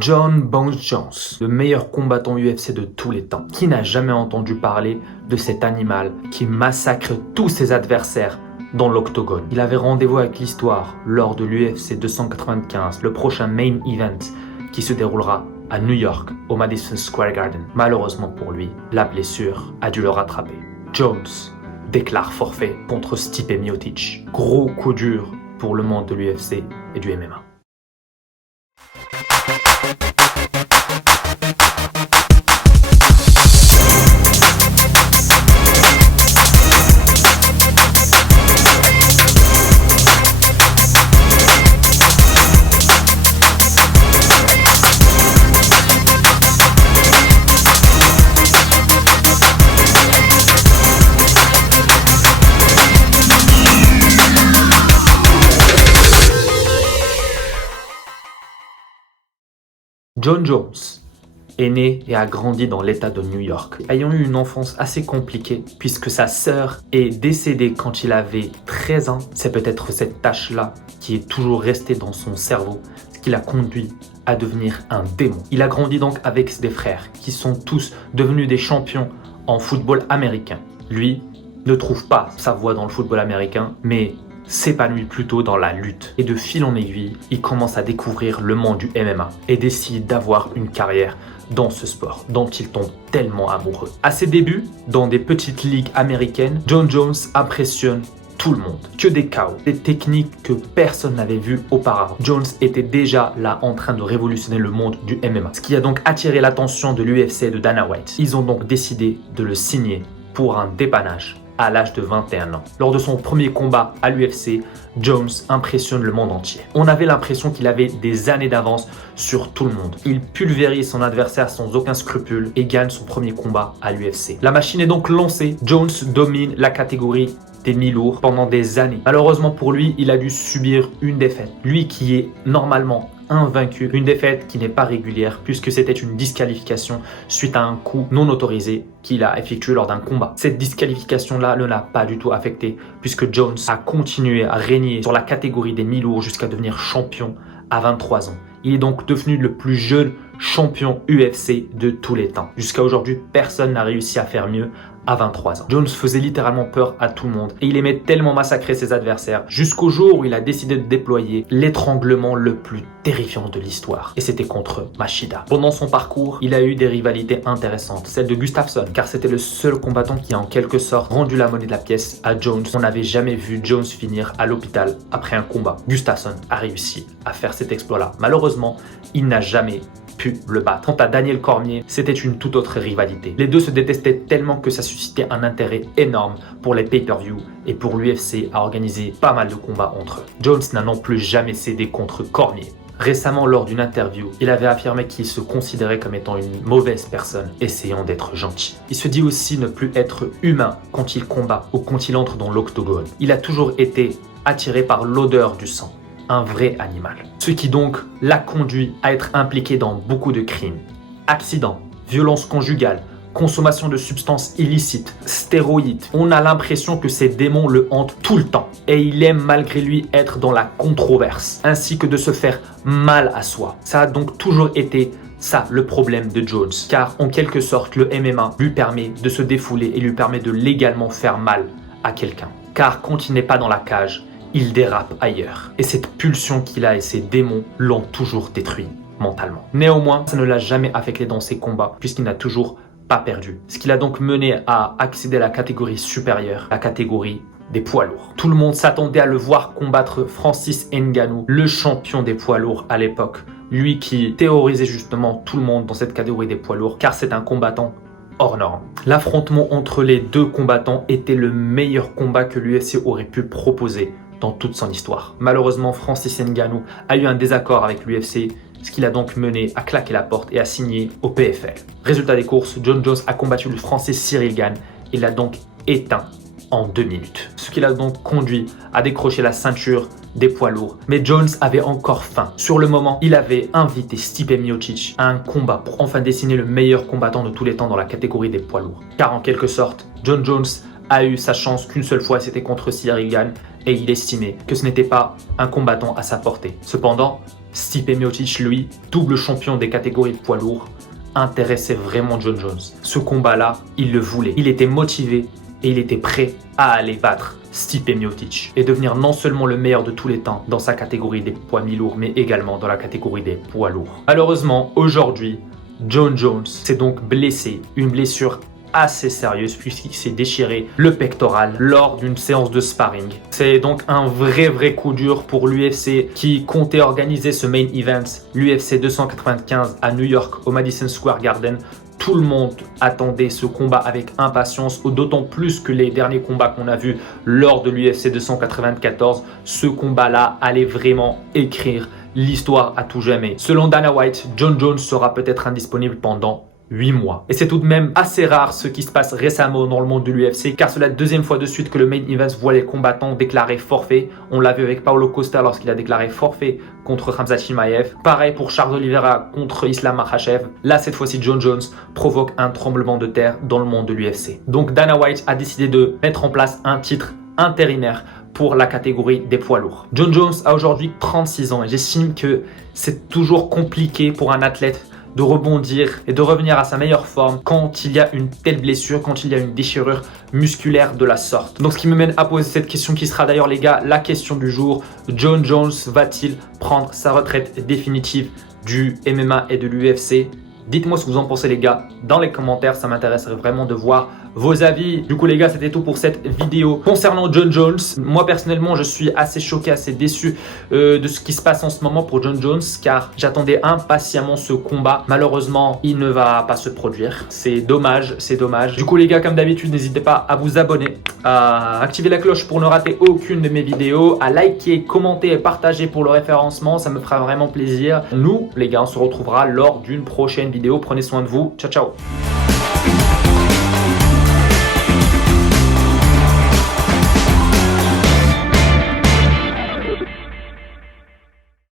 John Bones Jones, le meilleur combattant UFC de tous les temps. Qui n'a jamais entendu parler de cet animal qui massacre tous ses adversaires dans l'octogone? Il avait rendez-vous avec l'histoire lors de l'UFC 295, le prochain main event qui se déroulera à New York, au Madison Square Garden. Malheureusement pour lui, la blessure a dû le rattraper. Jones déclare forfait contre Stipe Miocic. Gros coup dur pour le monde de l'UFC et du MMA. John Jones est né et a grandi dans l'état de New York, ayant eu une enfance assez compliquée puisque sa sœur est décédée quand il avait 13 ans. C'est peut-être cette tâche-là qui est toujours restée dans son cerveau, ce qui l'a conduit à devenir un démon. Il a grandi donc avec des frères qui sont tous devenus des champions en football américain. Lui ne trouve pas sa voie dans le football américain, mais s'épanouit plutôt dans la lutte. Et de fil en aiguille, il commence à découvrir le monde du MMA et décide d'avoir une carrière dans ce sport dont il tombe tellement amoureux. À ses débuts, dans des petites ligues américaines, John Jones impressionne tout le monde. Que des KO, des techniques que personne n'avait vues auparavant. Jones était déjà là en train de révolutionner le monde du MMA. Ce qui a donc attiré l'attention de l'UFC et de Dana White. Ils ont donc décidé de le signer pour un dépannage à l'âge de 21 ans. Lors de son premier combat à l'UFC, Jones impressionne le monde entier. On avait l'impression qu'il avait des années d'avance sur tout le monde. Il pulvérise son adversaire sans aucun scrupule et gagne son premier combat à l'UFC. La machine est donc lancée. Jones domine la catégorie des mi-lourds pendant des années. Malheureusement pour lui, il a dû subir une défaite. Lui qui est normalement invaincu, une défaite qui n'est pas régulière puisque c'était une disqualification suite à un coup non autorisé qu'il a effectué lors d'un combat. Cette disqualification-là ne l'a pas du tout affecté puisque Jones a continué à régner sur la catégorie des mi-lourds jusqu'à devenir champion à 23 ans. Il est donc devenu le plus jeune champion UFC de tous les temps. Jusqu'à aujourd'hui, personne n'a réussi à faire mieux à 23 ans. Jones faisait littéralement peur à tout le monde et il aimait tellement massacrer ses adversaires jusqu'au jour où il a décidé de déployer l'étranglement le plus terrifiant de l'histoire. Et c'était contre Machida. Pendant son parcours, il a eu des rivalités intéressantes. Celle de Gustafsson, car c'était le seul combattant qui a en quelque sorte rendu la monnaie de la pièce à Jones. On n'avait jamais vu Jones finir à l'hôpital après un combat. Gustafsson a réussi à faire cet exploit-là. Malheureusement, il n'a jamais pu le battre. Quant à Daniel Cormier, c'était une toute autre rivalité. Les deux se détestaient tellement que ça suscitait un intérêt énorme pour les pay-per-view et pour l'UFC à organiser pas mal de combats entre eux. Jones n'a non plus jamais cédé contre Cormier. Récemment, lors d'une interview, il avait affirmé qu'il se considérait comme étant une mauvaise personne, essayant d'être gentil. Il se dit aussi ne plus être humain quand il combat ou quand il entre dans l'octogone. Il a toujours été attiré par l'odeur du sang. Un vrai animal. Ce qui donc l'a conduit à être impliqué dans beaucoup de crimes. Accidents, violences conjugales, consommation de substances illicites, stéroïdes. On a l'impression que ces démons le hantent tout le temps. Et il aime malgré lui être dans la controverse, ainsi que de se faire mal à soi. Ça a donc toujours été ça le problème de Jones. Car en quelque sorte, le MMA lui permet de se défouler et lui permet de légalement faire mal à quelqu'un. Car quand il n'est pas dans la cage, il dérape ailleurs. Et cette pulsion qu'il a et ses démons l'ont toujours détruit mentalement. Néanmoins, ça ne l'a jamais affecté dans ses combats puisqu'il n'a toujours pas perdu. Ce qui l'a donc mené à accéder à la catégorie supérieure, la catégorie des poids lourds. Tout le monde s'attendait à le voir combattre Francis Ngannou, le champion des poids lourds à l'époque. Lui qui terrorisait justement tout le monde dans cette catégorie des poids lourds car c'est un combattant hors norme. L'affrontement entre les deux combattants était le meilleur combat que l'UFC aurait pu proposer dans toute son histoire. Malheureusement, Francis Ngannou a eu un désaccord avec l'UFC, ce qui l'a donc mené à claquer la porte et à signer au PFL. Résultat des courses, John Jones a combattu le Français Cyril Gane et l'a donc éteint en 2 minutes. Ce qui l'a donc conduit à décrocher la ceinture des poids lourds. Mais Jones avait encore faim. Sur le moment, il avait invité Stipe Miocic à un combat pour enfin dessiner le meilleur combattant de tous les temps dans la catégorie des poids lourds. Car en quelque sorte, John Jones a eu sa chance qu'une seule fois, c'était contre Cyril Gane et il estimait que ce n'était pas un combattant à sa portée. Cependant, Stipe Miocic, lui, double champion des catégories de poids lourds, intéressait vraiment Jon Jones. Ce combat-là, il le voulait. Il était motivé et il était prêt à aller battre Stipe Miocic et devenir non seulement le meilleur de tous les temps dans sa catégorie des poids mi-lourds, mais également dans la catégorie des poids lourds. Malheureusement, aujourd'hui, Jon Jones s'est donc blessé, une blessure assez sérieuse puisqu'il s'est déchiré le pectoral lors d'une séance de sparring. C'est donc un vrai coup dur pour l'UFC qui comptait organiser ce main event, l'UFC 295 à New York au Madison Square Garden. Tout le monde attendait ce combat avec impatience, d'autant plus que les derniers combats qu'on a vus lors de l'UFC 294, ce combat-là allait vraiment écrire l'histoire à tout jamais. Selon Dana White, Jon Jones sera peut-être indisponible pendant 8 mois. Et c'est tout de même assez rare ce qui se passe récemment dans le monde de l'UFC, car c'est la deuxième fois de suite que le main event voit les combattants déclarer forfait. On l'a vu avec Paulo Costa lorsqu'il a déclaré forfait contre Khamzat Chimaev. Pareil pour Charles Oliveira contre Islam Makhachev. Là, cette fois-ci, Jon Jones provoque un tremblement de terre dans le monde de l'UFC. Donc Dana White a décidé de mettre en place un titre intérimaire pour la catégorie des poids lourds. Jon Jones a aujourd'hui 36 ans et j'estime que c'est toujours compliqué pour un athlète de rebondir et de revenir à sa meilleure forme quand il y a une telle blessure, quand il y a une déchirure musculaire de la sorte. Donc ce qui me mène à poser cette question qui sera d'ailleurs les gars la question du jour. Jon Jones va-t-il prendre sa retraite définitive du MMA et de l'UFC? Dites-moi ce que vous en pensez les gars dans les commentaires, ça m'intéresserait vraiment de voir vos avis. Du coup les gars, c'était tout pour cette vidéo concernant Jon Jones. Moi personnellement, je suis assez choqué, assez déçu de ce qui se passe en ce moment pour Jon Jones car j'attendais impatiemment ce combat. Malheureusement, il ne va pas se produire. C'est dommage, c'est dommage. Du coup les gars, comme d'habitude, n'hésitez pas à vous abonner, à activer la cloche pour ne rater aucune de mes vidéos, à liker, commenter et partager pour le référencement, ça me fera vraiment plaisir. Nous les gars, on se retrouvera lors d'une prochaine vidéo. Prenez soin de vous. Ciao ciao.